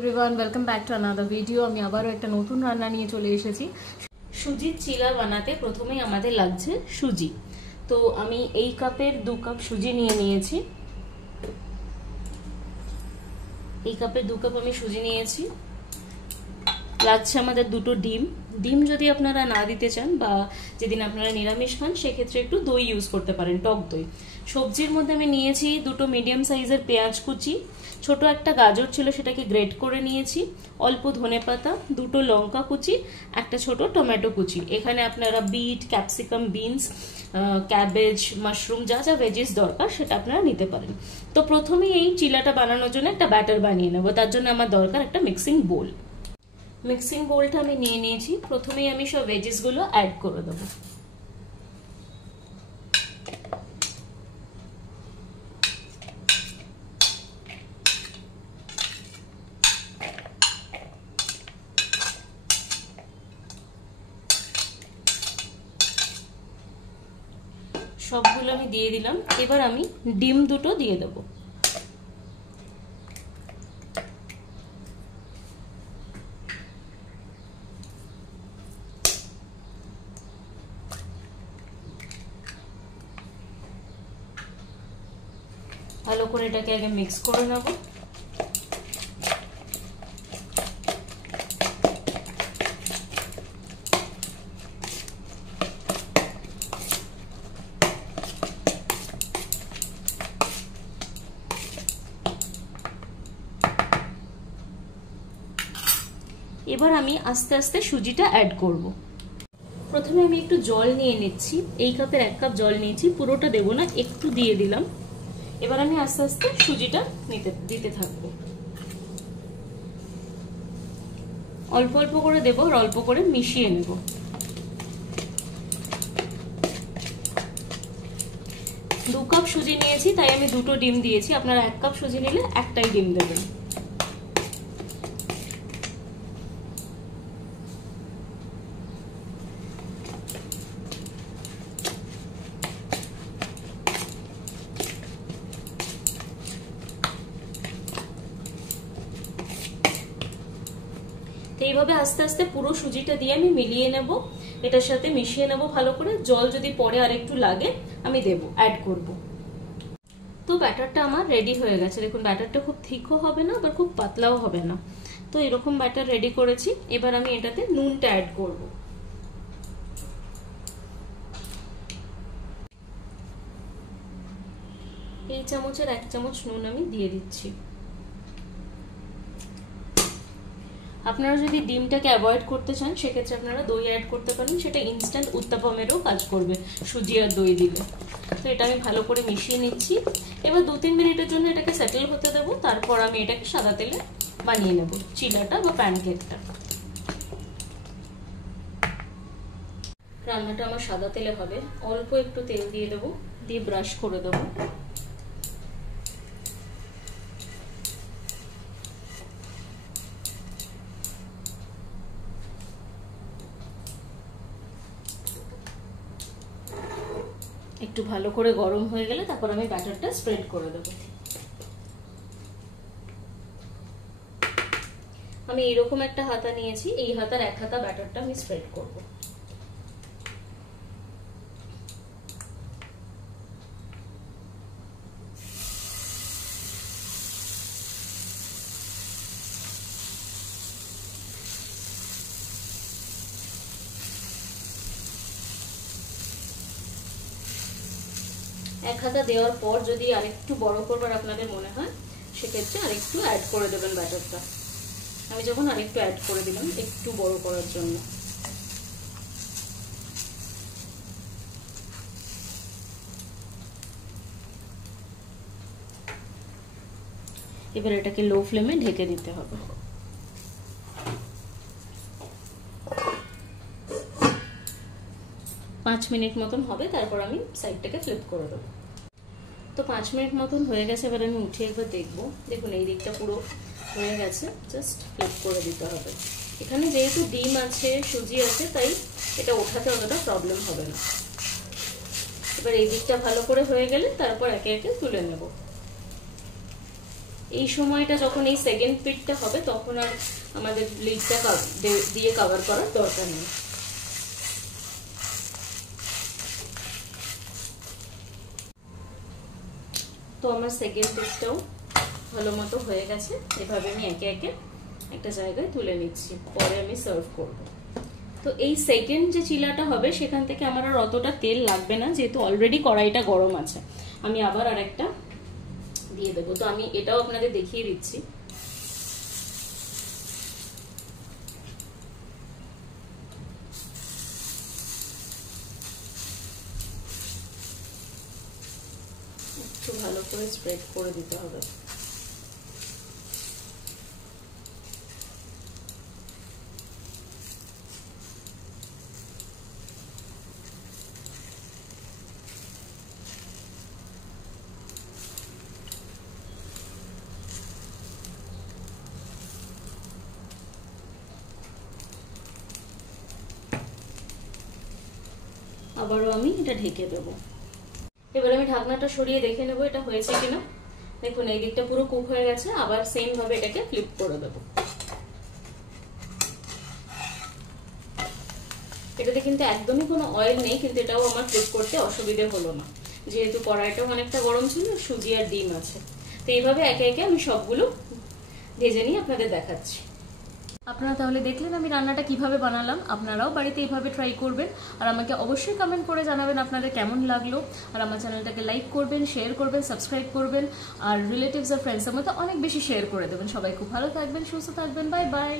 Everyone welcome back to another video. আমি আবারও একটা নতুন রান্না নিয়ে চলে এসেছি। সুজির চিলা বানাতে প্রথমেই আমাদের লাগছে সুজি। তো আমি এই কাপের 2 কাপ সুজি নিয়ে নিয়েছি। এই কাপের 2 কাপ আমি সুজি নিয়েছি। লাগছে আমাদের 2টো ডিম। ডিম যদি আপনারা না দিতে চান বা যেদিন আপনারা নিরামিষ খান সেক্ষেত্রে একটু দই ইউজ করতে পারেন, টক দই। সবজির মধ্যে আমি নিয়েছি 2টো মিডিয়াম সাইজের পেঁয়াজ কুচি, ছোট একটা গাজর ছিল সেটাকে গ্রেট করে নিয়েছি, অল্প ধনেপাতা, 2টো লঙ্কা কুচি, একটা ছোট টমেটো কুচি। এখানে আপনারা beet, capsicum, beans, cabbage, mushroom যা যা ভেজিস দরকার সেটা আপনারা নিতে পারেন। তো প্রথমেই এই চিলাটা বানানোর জন্য একটা ব্যাটার বানিয়ে নেব। তার জন্য আমার দরকার একটা মিক্সিং বোল। মিক্সিং বোলটা আমি নিয়ে নিয়েছি। প্রথমেই আমি সব ভেজিস গুলো অ্যাড করে দেবো। সবগুলো আমি দিয়ে দিলাম। এবার আমি ডিম 2টো দিয়ে দেবো। ভালো করে এটাকে আগে মিক্স করে নেব। এবার আমি আস্তে আস্তে সুজিটা অ্যাড করব। প্রথমে আমি একটু জল নিয়ে নিচ্ছি। এই কাপের 1 কাপ জল নিয়েছি, পুরোটা দেবো না, একটু দিয়ে দিলাম। এবার আমি আস্তে আস্তে সুজিটা দিতে থাকবো। অল্প অল্প করে দেবো আর অল্প করে মিশিয়ে নেব। 2 কাপ সুজি নিয়েছি তাই আমি 2টো ডিম দিয়েছি। আপনারা 1 কাপ সুজি নিলে একটাই ডিম দেবেন। এইভাবে আস্তে আস্তে পুরো সুজিটা দিয়ে আমি মিলিয়ে নেব, এটার সাথে মিশিয়ে নেব ভালো করে। জল যদি পরে আর একটু লাগে আমি দেব, অ্যাড করব। তো ব্যাটারটা আমার রেডি হয়ে গেছে। দেখুন ব্যাটারটা খুব থিকও হবে না আবার খুব পাতলাও হবে না। তো এরকম ব্যাটার রেডি করেছি। এবার আমি এটাতে নুনটা অ্যাড করব। এই চামচের 1 চামচ নুন আমি দিয়ে দিচ্ছি। আপনারা যদি ডিমটাকে অ্যাভয়েড করতে চান সেক্ষেত্রে আপনারা দই অ্যাড করতে পারেন, সেটা ইনস্ট্যান্ট উত্তাপমেরও কাজ করবে সুজি আর দই দিলে। তো এটা আমি ভালো করে মিশিয়ে নিচ্ছি। এবার 2-3 মিনিটের জন্য এটাকে সেটেল হতে দেবো। তারপর আমি এটাকে সাদা তেলে বানিয়ে নেব চিলাটা বা প্যানকেকটা। রান্নাটা আমার সাদা তেলে হবে। অল্প একটু তেল দিয়ে দেবো, দিয়ে ব্রাশ করে দেবো। একটু ভালো করে গরম হয়ে গেলে তারপর আমি ব্যাটারটা স্প্রেড করে দেব। আমি এরকম একটা হাতা নিয়েছি, এই হাতার 1 হাতা ব্যাটারটা আমি স্প্রেড করব। এক হাতা দেওয়ার পর যদি আরেকটু বড় করবার আপনাদের মনে হয় সেক্ষেত্রে আরেকটু অ্যাড করে দেবেন ব্যাটারটা। আমি যখন আরেকটু অ্যাড করে দিলাম একটু বড় করার জন্য। এবার এটাকে লো ফ্লেমে ঢেকে দিতে হবে। 5 মিনিট মতন হবে, তারপর আমি সাইডটাকে ফ্লিপ করে দেবো। তো 5 মিনিট মতন হয়ে গেছে। এবার আমি উঠে একবার দেখবো। দেখুন এই দিকটা পুরো হয়ে গেছে, জাস্ট ফ্লিপ করে দিতে হবে। এখানে যেহেতু ডিম আছে, সুজি আছে, তাই এটা ওঠাতে অতটা প্রবলেম হবে না। এবার এই দিকটা ভালো করে হয়ে গেলে তারপর একে একে তুলে নেব। এই সময়টা যখন এই সেকেন্ড পিঠটা হবে তখন আর আমাদের লিডটা দিয়ে কভার করার দরকার নেই। তো আমার সেকেন্ড পিঠটাও ভালো মতো হয়ে গেছে। এভাবে আমি একে একে একটা জায়গায় তুলে নিচ্ছি, পরে আমি সার্ভ করব। তো এই সেকেন্ড যে চিলাটা হবে সেখান থেকে আমার আর অতটা তেল লাগবে না, যেহেতু অলরেডি কড়াইটা গরম আছে। আমি আবার আরেকটা দিয়ে দেবো। তো আমি এটাও আপনাদের দেখিয়ে দিচ্ছি। একটু ভালো করে স্প্রেড করে দিতে হবে। আবারও আমি এটা ঢেকে দেবো। এবার আমি ঢাকনাটা সরিয়ে দেখে নেবো এটা হয়েছে কিনা। দেখুন এই দিকটা পুরো কুক হয়ে গেছে। আবার সেম ভাবে এটাকে ফ্লিপ করে দেবো। এটাতে কিন্তু একদমই কোনো অয়েল নেই, কিন্তু এটাও আমার ফ্লিপ করতে অসুবিধে হলো না, যেহেতু কড়াইটাও অনেকটা গরম ছিল, সুজি আর ডিম আছে। তো এইভাবে একে একে আমি সবগুলো ভেজে নিয়ে আপনাদের দেখাচ্ছি। আপনারা তাহলে দেখলেন আমি রান্নাটা কিভাবে বানালাম। আপনারাও বাড়িতে এইভাবে ট্রাই করবেন, আর আমাকে অবশ্যই কমেন্ট করে জানাবেন আপনাদের কেমন লাগলো। আর আমার চ্যানেলটাকে লাইক করবেন, শেয়ার করবেন, সাবস্ক্রাইব করবেন, আর রিলেটিভস আর ফ্রেন্ডসের মধ্যে অনেক বেশি শেয়ার করে দেবেন। সবাই খুব ভালো থাকবেন, সুস্থ থাকবেন। Bye bye.